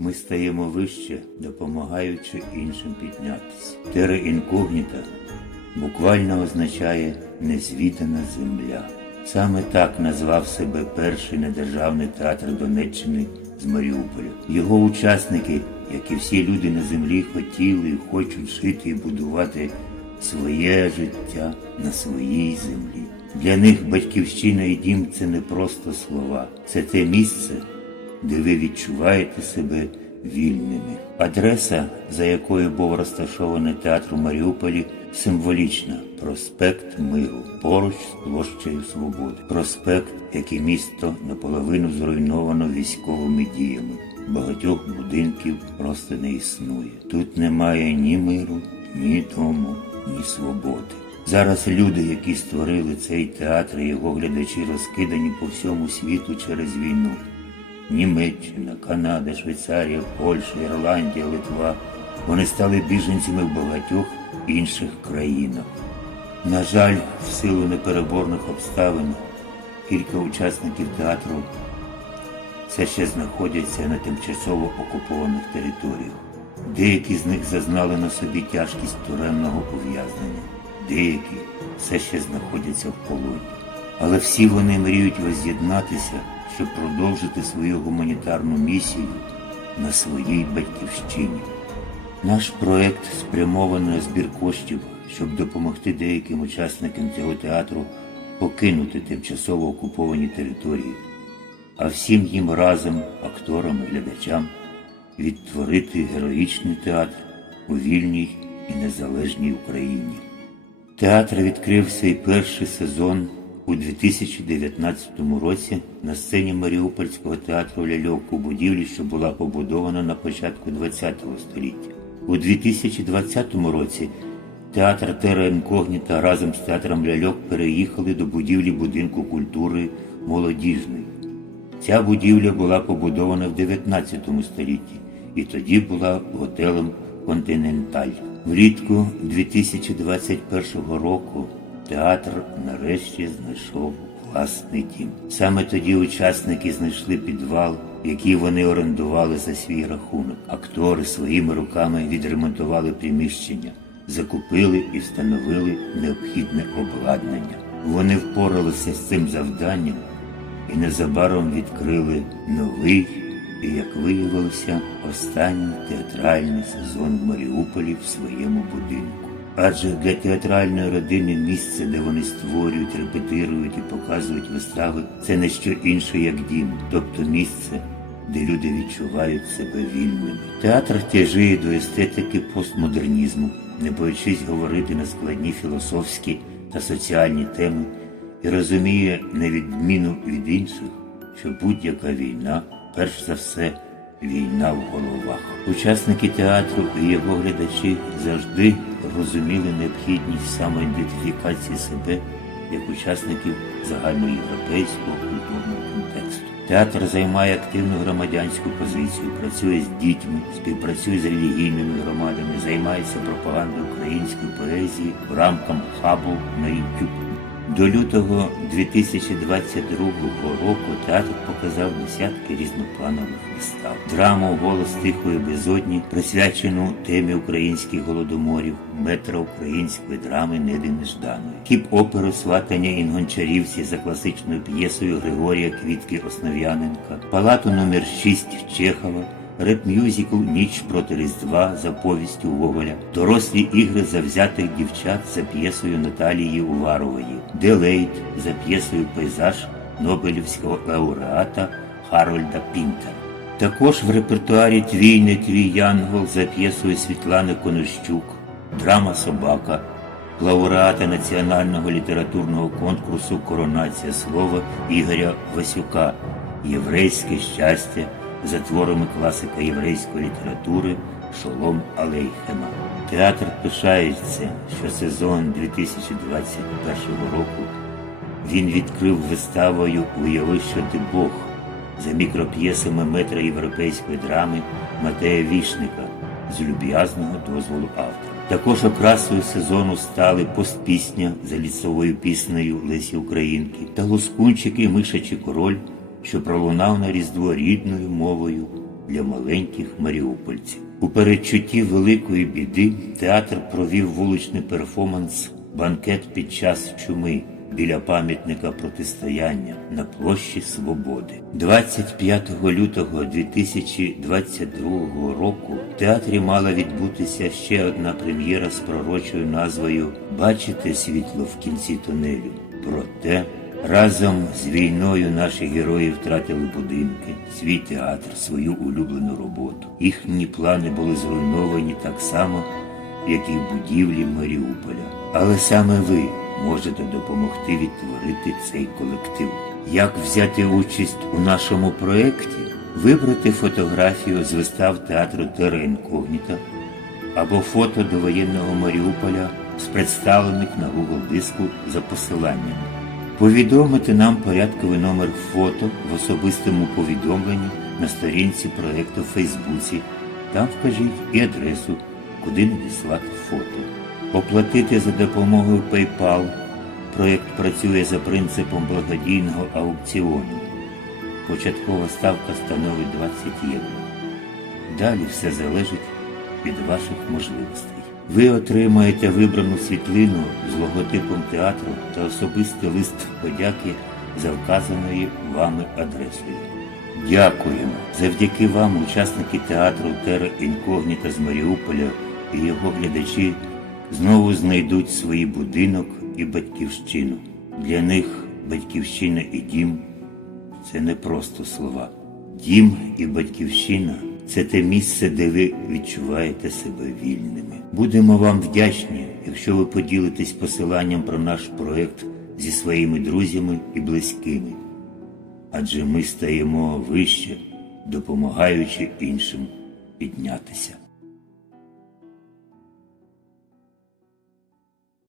Ми стаємо вище, допомагаючи іншим піднятися. Тере інкогніта буквально означає незвідана земля. Саме так назвав себе перший недержавний театр Донеччини з Маріуполя. Його учасники, як і всі люди на землі, хотіли і хочуть жити і будувати своє життя на своїй землі. Для них батьківщина і дім це не просто слова, це те місце, де ви відчуваєте себе вільними. Адреса, за якою був розташований театр у Маріуполі, символічна проспект Миру, поруч з площею Свободи. Проспект, як і місто наполовину зруйновано військовими діями. Багатьох будинків просто не існує. Тут немає ні миру, ні дому, ні свободи. Зараз люди, які створили цей театр, і його глядачі розкидані по всьому світу через війну. Німеччина, Канада, Швейцарія, Польща, Ірландія, Литва. Вони стали біженцями в багатьох інших країнах. На жаль, в силу непереборних обставин кілька учасників театру все ще знаходяться на тимчасово окупованих територіях. Деякі з них зазнали на собі тяжкість тюремного ув'язнення, деякі все ще знаходяться в полоні. Але всі вони мріють воз'єднатися, щоб продовжити свою гуманітарну місію на своїй батьківщині. Наш проект спрямований на збір коштів, щоб допомогти деяким учасникам цього театру покинути тимчасово окуповані території, а всім їм разом, акторам і глядачам, відтворити героїчний театр у вільній і незалежній Україні. Театр відкрив свій перший сезон у 2019 році на сцені Маріупольського театру Ляльок у будівлі, що була побудована на початку ХХ століття. У 2020 році театр Тера Інкогніта разом з театром Ляльок переїхали до будівлі будинку культури Молодіжний. Ця будівля була побудована в 19 столітті і тоді була готелем Континенталь. Влітку 2021 року театр нарешті знайшов власний дім. Саме тоді учасники знайшли підвал, який вони орендували за свій рахунок. Актори своїми руками відремонтували приміщення, закупили і встановили необхідне обладнання. Вони впоралися з цим завданням і незабаром відкрили новий і, як виявилося, останній театральний сезон в Маріуполі в своєму будинку. Адже для театральної родини місце, де вони створюють, репетирують і показують вистави, це не що інше, як дім, тобто місце, де люди відчувають себе вільними. Театр тяжіє до естетики постмодернізму, не боячись говорити на складні філософські та соціальні теми, і розуміє, на відміну від інших, що будь-яка війна, перш за все, війна в головах. Учасники театру і його глядачі завжди розуміли необхідність самоідентифікації себе як учасників загальноєвропейського культурного контексту. Театр займає активну громадянську позицію, працює з дітьми, співпрацює з релігійними громадами, займається пропагандою української поезії в рамках хабу на YouTube. До лютого 2022 року театр показав десятки різнопланових вистав. Драму Голос тихої безодні, присвячену темі українських голодоморів, метра української драми Неди Нежданої, хіп-оперу сватання інгончарівці за класичною п'єсою Григорія Квітки Основ'яненка, палату номер 6 Чехова. Реп-мюзикл Ніч проти Різдва за повістю Гоголя, дорослі ігри завзятих дівчат за п'єсою Наталії Уварової, Делейт за п'єсою Пейзаж Нобелівського лауреата Харольда Пінтера. Також в репертуарі Твій не твій Янгол за п'єсою Світлани Конощук, драма Собака, лауреата національного літературного конкурсу Коронація слова Ігоря Васюка, Єврейське щастя за творами класика єврейської літератури Шолом Алейхема. Театр пишається, що сезон 2021 року він відкрив виставою Уяви, що ти Бог за мікроп'єсами метра європейської драми Матея Вішника з люб'язного дозволу автора. Також окрасою сезону стали постпісня за лісовою піснею Лесі Українки та лускунчик і мишачий король, що пролунав на різдво рідною мовою для маленьких маріупольців. У передчутті великої біди театр провів вуличний перформанс Банкет під час чуми біля пам'ятника протистояння на площі Свободи. 25 лютого 2022 року в театрі мала відбутися ще одна прем'єра з пророчою назвою Бачите світло в кінці тунелю. Проте разом з війною наші герої втратили будинки, свій театр, свою улюблену роботу. Їхні плани були зруйновані так само, як і в будівлі Маріуполя. Але саме ви можете допомогти відтворити цей колектив. Як взяти участь у нашому проєкті? Вибрати фотографію з вистав театру Тера Інкогніта або фото до воєнного Маріуполя з представлених на Google диску за посиланням. Повідомити нам порядковий номер фото в особистому повідомленні на сторінці проєкту в Фейсбуці. Там вкажіть і адресу, куди надіслати фото. Оплатити за допомогою PayPal. Проєкт працює за принципом благодійного аукціону. Початкова ставка становить 20 євро. Далі все залежить від ваших можливостей. Ви отримаєте вибрану світлину з логотипом театру та особистий лист подяки за вказаною вами адресою. Дякуємо! Завдяки вам учасники театру Тера Інкогніта з Маріуполя і його глядачі знову знайдуть свій будинок і батьківщину. Для них батьківщина і дім це не просто слова. Дім і батьківщина це те місце, де ви відчуваєте себе вільними. Будемо вам вдячні, якщо ви поділитесь посиланням про наш проект зі своїми друзями і близькими. Адже ми стаємо вище, допомагаючи іншим піднятися.